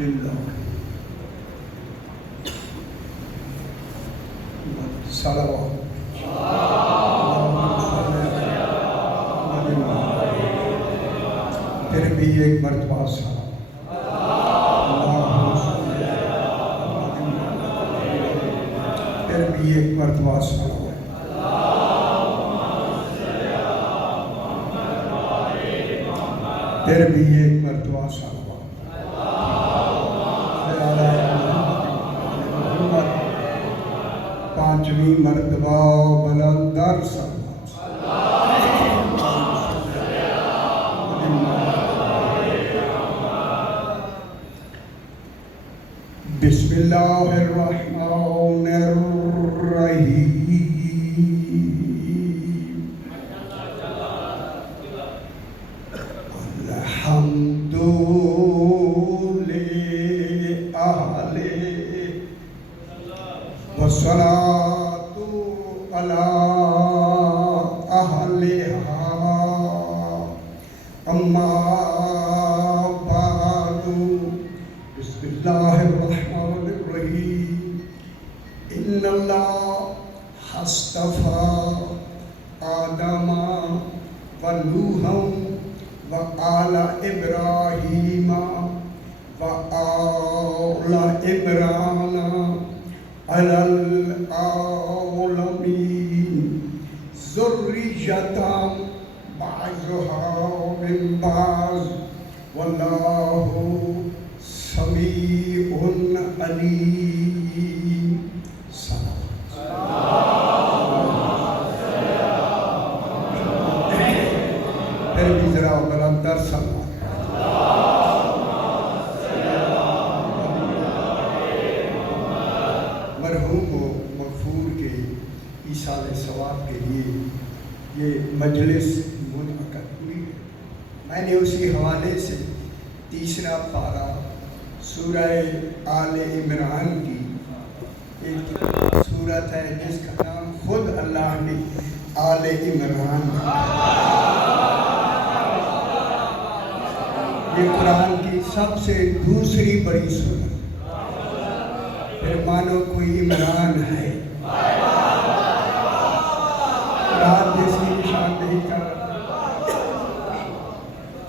للہ صلوات پھر بھی ایک مرتبہ پھر بھی ایک مرتبہ پھر بھی ایک مرتبہ پانچویں مرتبہ بلندر بسم اللہ الرحمن الرحیم الحمد للہ والصلاة علی اہلہا اما بعد بسم اللہ الرحمن الرحیم ان اللہ اصطفیٰ آدم ونوحا وآل ابراہیم وآل عمران علی العالمین ذریۃ بعضها من بعض واللہ سمیع علیم پھر بھی ذرا بلندر مرحوم و مغفور کے ایصال ثواب کے لیے یہ مجلس منعقد ہوئی ہے۔ میں نے اسی حوالے سے تیسرا پارہ سورہ آل عمران کی ایک سورت ہے جس کا نام خود اللہ نے آل عمران یہ قرآن کی سب سے دوسری بڑی سورت۔ پھر مانو کوئی عمران ہے، قرآن جیسی نشاندہی کر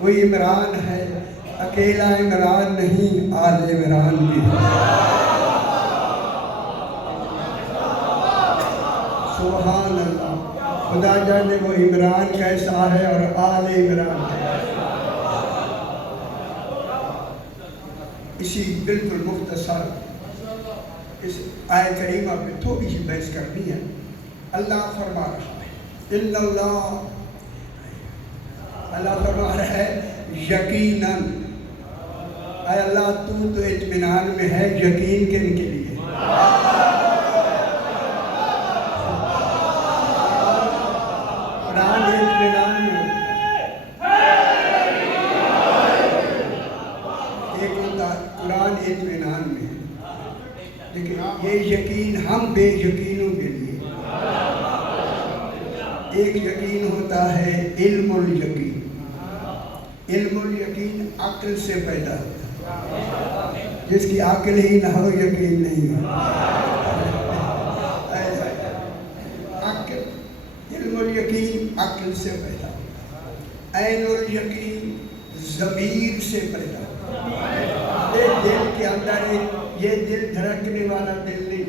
کوئی عمران ہے، اکیلا عمران نہیں، آل عمران بھی ہے۔ سبحان اللہ، خدا جانے وہ عمران کیسا ہے اور آل عمران ہے۔ اسی بالکل مختصر اس آیت کریمہ پہ تھوڑی سی بحث کرنی ہے۔ اللہ فرما رہا ہے ان اللہ فرما رہا ہے یقیناً، اے اللہ تو اطمینان میں ہے، یقین کن کے لیے؟ قرآن اطمینان میں ایک ہوتا قرآن اطمینان میں، لیکن یہ یقین ہم بے یقینوں کے لیے۔ ایک یقین ہوتا ہے علم الیقین، علم الیقین عقل سے پیدا ہوتا ہے، جس کی عقل ہی نہ ہو یقین نہیں ہو۔ عقل، علم الیقین عقل سے پیدا ہوتا ہے، عین الیقین ضمیر سے پیدا ہوتا ہے۔ یہ دل کے اندر یہ دل دھڑکنے والا دل نہیں،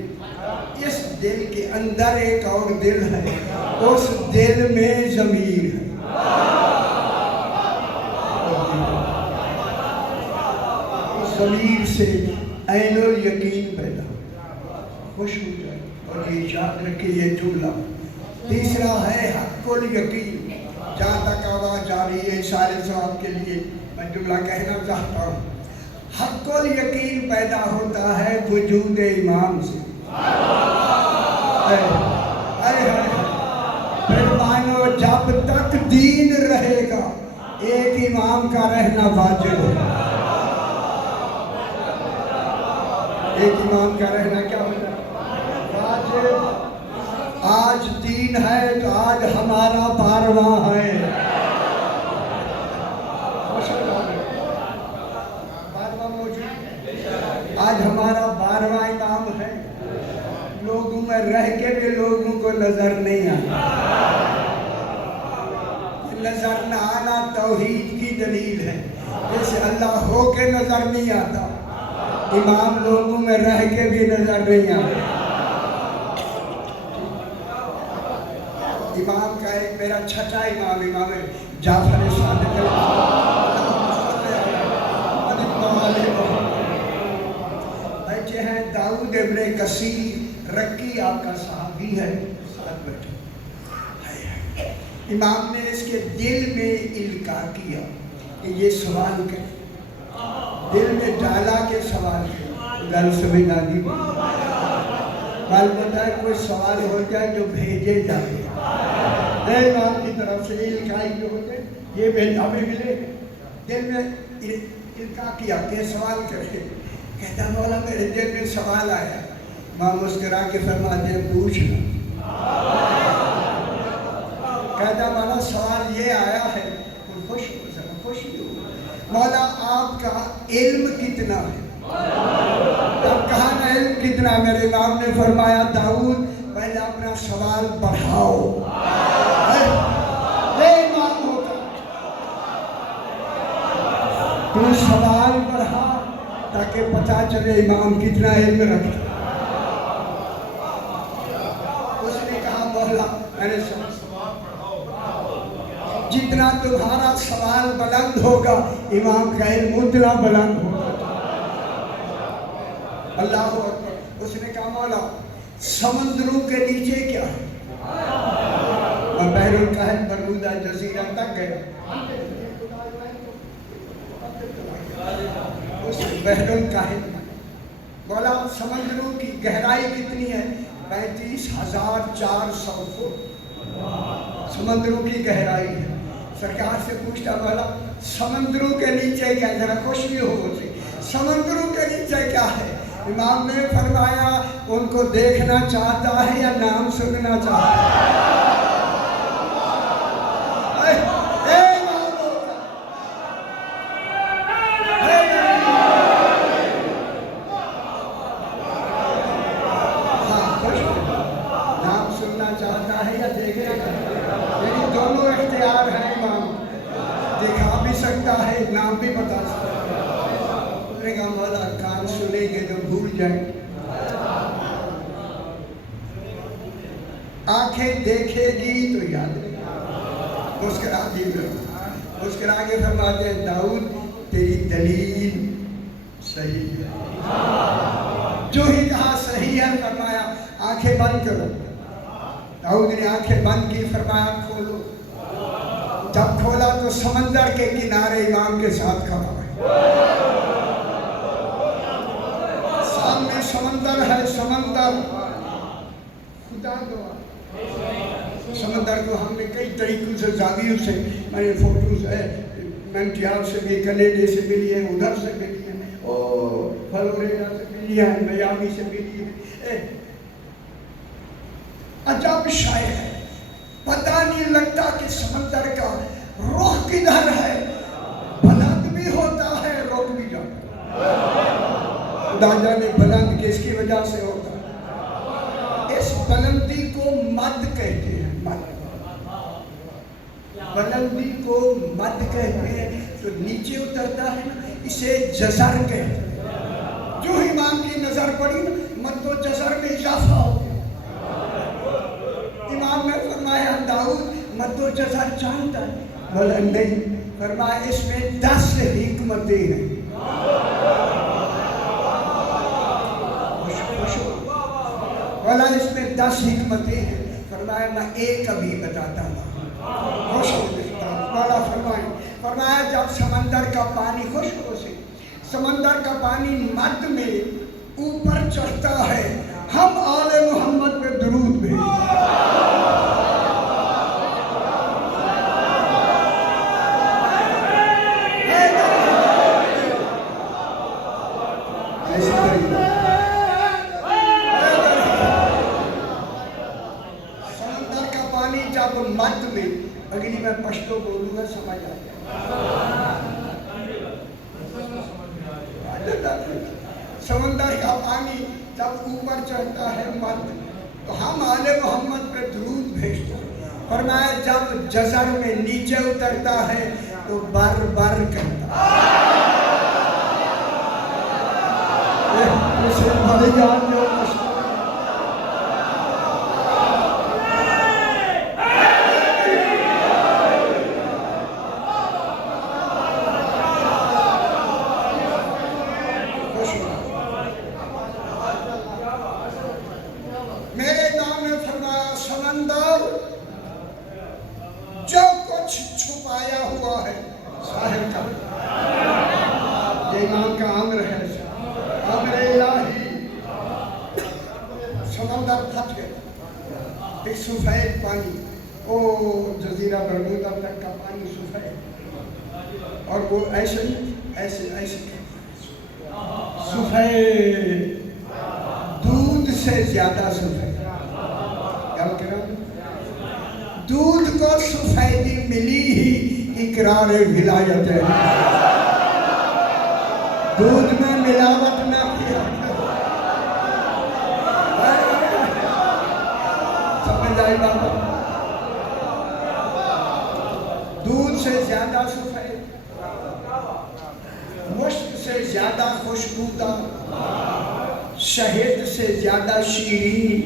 اس دل کے اندر ایک اور دل ہے، اس دل میں ضمیر ہے۔ ضمیر سے عین الیقین پیدا خوش ہو جائے۔ اور یہ یاد رکھے یہ جملہ تیسرا ہے حق الیقین۔ جہاں تک آواز جا رہی ہے سارے ثواب کے لیے میں جملہ کہنا چاہتا ہوں۔ حق الیقین پیدا ہوتا ہے وجود امام سے۔ پھر مانو جب تک دین رہے گا ایک امام کا رہنا واجب ہے۔ ایک امام کا رہنا کیا ہوتا ہے؟ واجب۔ آج دین ہے تو آج ہمارا بارواں ہے۔ بارواں موجود ہے، آج ہمارا 12واں امام ہے، لوگوں میں رہ کے بھی لوگوں کو نظر نہیں آتا۔ نظر نہ آنا توحید کی دلیل ہے، جیسے اللہ ہو کے نظر نہیں آتا، امام لوگوں میں رہ کے بھی نظر نہیں آتا۔ امام کا ایک میرا چھٹا امام جعفر صادق بچے ہیں داؤد ابن کثیر رکی، آپ کا صحابی ہے، ساتھ بیٹھے۔ امام نے اس کے دل میں القاء کیا کہ یہ سوال کرے، دل میں ڈالا کہ سوال کرے۔ گل سمجھ آگی، گل پتہ ہے کوئی سوال ہو جائے جو بھیجے جائے، امام کی طرف سے القائی جو ہوتے یہ ہمیں ملے، دل میں القاء کیا کہ سوال کرے۔ کہتا مولا میرے دل میں سوال آیا، امام مسکرا کے فرماتے ہیں پوچھنا۔ کہتا مولا سوال یہ آیا ہے، خوش ہو مولا آپ کا علم کتنا ہے؟ اب کہا نا علم کتنا؟ میرے امام نے فرمایا داؤد پہلے اپنا سوال بڑھاؤ۔ امام ہوتا تو سوال بڑھا تاکہ پتا چلے امام کتنا علم رکھتا۔ اس نے کہا مولا میں نے جتنا تمہارا سوال بلند ہوگا امام کا علم اتنا بلند ہوگا۔ اللہ اکبر۔ اس نے کہا مولا سمندروں کے نیچے کیا ہے؟ میں بحر الکاہل برمودا جزیرہ تک گیا، اس بحر الکاہل مولا سمندروں کی گہرائی کتنی ہے؟ 35,400 فٹ سمندروں کی گہرائی ہے۔ سرکار سے پوچھتا مولا سمندروں کے نیچے کیا؟ ذرا خوش بھی ہو مجھے، سمندروں کے نیچے کیا ہے؟ امام نے فرمایا ان کو دیکھنا چاہتا ہے یا نام سننا چاہتا ہے؟ نام سننا چاہتا ہے یا دیکھنا چاہتا ہے؟ یعنی دونوں اختیار ہیں امام، دکھا بھی سکتا ہے نام بھی بتا سکتا ہے۔ اس نے کہا مولا کان سنیں گے تو بھول جائیں، آنکھیں دیکھے گی تو یاد رہے۔ مسکرا کے فرماتے ہیں داؤد تیری دلیل صحیح ہے، جو ہی کہا صحیح ہے، فرمایا آنکھیں بند کرو۔ داؤد نے آنکھیں بند کی، فرمایا کھولو۔ جب کھولا تو سمندر کے کنارے امام کے ساتھ کھڑا ہے، سامنے سمندر ہے، سمندر خدا دعا سمندر کو ہم نے کئی طریقوں سے زاویوں سے میں نے فوٹوز مونٹریال سے بھی، کینیڈا سے ملی ہیں، ادھر سے ملی ہیں، فلوریڈا سے ملی ہیں، میامی سے ملی ہیں۔ عجب شے ہے، پتہ نہیں لگتا کہ سمندر کا رخ کدھر ہے، بلند بھی ہوتا ہے رک بھی جاتا ہے۔ خدا جانے بلند کس کی وجہ سے ہوتا ہے۔ اس بلندی کو مد کہتے ہیں، مد، بلندی کو مد کہتے ہیں، تو نیچے اترتا ہے نا اسے جزر کہتے ہیں۔ جو امام کی نظر پڑی نا مد و جزر میں اضافہ ہو گیا۔ امام نے فرمایا داؤد مد و جزر جانتا ہے؟ بولا نہیں، فرمایا اس میں 10 حکمتیں ہیں۔ بولا اس میں 10 حکمتیں ہیں، فرمایا میں ایک ابھی بتاتا ہوں۔ خوش ہو جاتا ہوں۔ بولا فرمایا جب سمندر کا پانی، خوش ہو سے سمندر کا پانی مد میں اوپر چڑھتا ہے، ہم آل محمد پہ درود بھیجتے ہیں۔ سمندر کا پانی جب مد میں، اگلی میں پشتو بولوں گا سمجھ آ جائے۔ سمندر کا پانی جب اوپر چڑھتا ہے مرد تو ہم آل محمد پہ درود بھیجتے ہیں، فرمایا جب جزر میں نیچے اترتا ہے تو بر بر کرتا ہے۔ اسے بڑی یاد جو میرے نام نے فرمایا سمندر جو کچھ چھپایا ہوا ہے ظاہر کر، یہ امام کا امر ہے، امر الہی۔ سمندر پھٹ گیا، ایک سفید پانی، او جزیرہ برمودا تک کا پانی سفید، اور وہ ایسے ایسے سفید، دودھ سے زیادہ سفید۔ دودھ کو سفیدی ملی ہی اقرار ولایت ہے، دودھ میں ملاوٹ نہ کیا۔ سمجھ آئی بات؟ دودھ سے زیادہ سفید، مشک سے زیادہ خوشبودار، شہد سے زیادہ شیرین،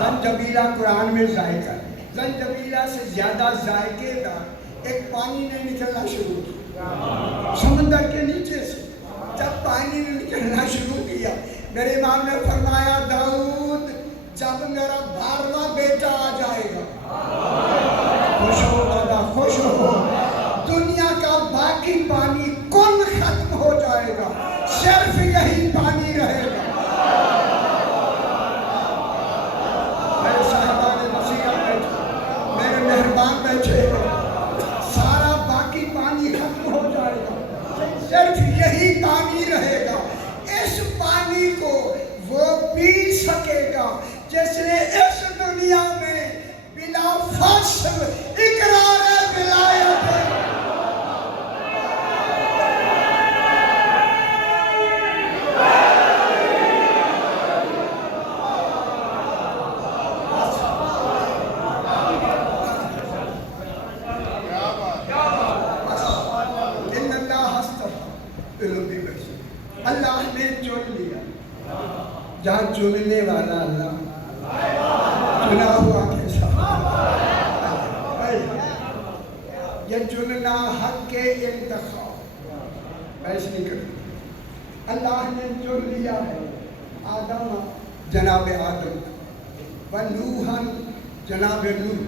زنجبیلہ قرآن میں ذائقہ، زنجبیلہ سے زیادہ ذائقے دار ایک پانی نے نکلنا شروع کیا سمندر کے نیچے سے۔ جب پانی نے نکلنا شروع کیا، میرے امام نے فرمایا داؤد جب میرا 12واں بیٹا آ جائے گا، خوش ہو بابا، خوش ہو، دنیا کا باقی پانی کل ختم ہو جائے گا، صرف یہی پانی رہے گا۔ میرے صاحبان نصیحت بیٹھے، میرے مہربان بیٹھے، سارا باقی پانی ختم ہو جائے گا، صرف یہی پانی رہے گا۔ اس پانی کو وہ پی سکے گا جس نے اس دنیا میں بلا فاصل اقرار ولایت اللہ نے چن لیا، جہاں چننے والا اللہ، چنا ہوا کیسا، یہ چننا حق کے انتخاب، ایسے نہیں کرتے۔ اللہ نے چن لیا ہے آدم، جناب آدم، و نوحًا، جناب نوح،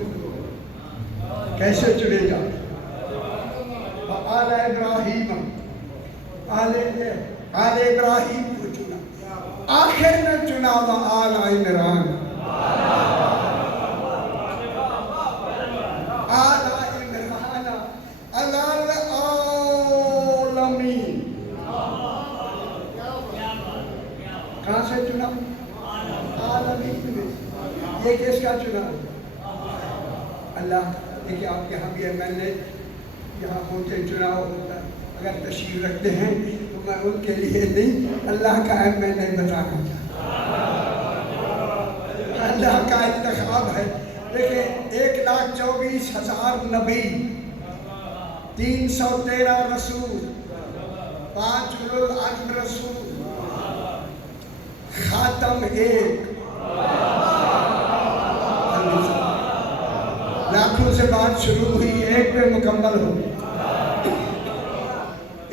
کیسے چنے گا؟ آل ابراہیم، آل ابراہیم کو چنا، آخر میں چنا و آل عمران، آل عمران، العالمین، کہاں سے چنا؟ عالمین میں۔ یہ کس کا چنا؟ اللہ۔ دیکھیں آپ کے ہاں بھی ایم ایل اے یہاں ہوتے چناؤ ہوتا ہے، اگر تشریف رکھتے ہیں تو میں ان کے لیے نہیں، اللہ کا ایم ایل اے بتانا چاہتا، اللہ کا انتخاب ہے۔ دیکھیں 1,24,000 نبی، 313 رسول، 5 اولو العزم رسول، خاتم ایک، لاکھوں سے بات شروع ہوئی، ایک پہ مکمل ہو گئی۔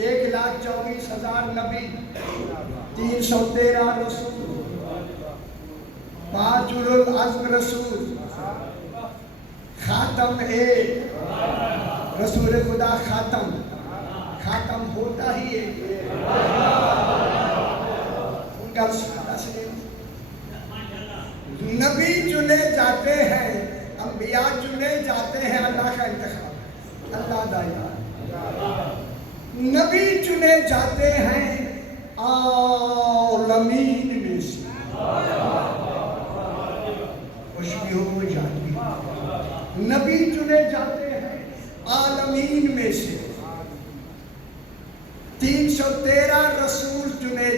1,24,000 نبی، 313 رسول، 5 اولو العزم رسول، خاتم ایک، رسول خدا خاتم ہوتا ہی ایک، ان کا سادہ سے نبی چنے جاتے ہیں، انبیاء چنے جاتے ہیں، اللہ کا انتخاب، اللہ دائیا۔ نبی چنے جاتے ہیں عالمین میں سے، خوشبی ہو جاتی ہے، نبی چنے جاتے ہیں عالمین میں سے، 313 رسول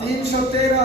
313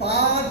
5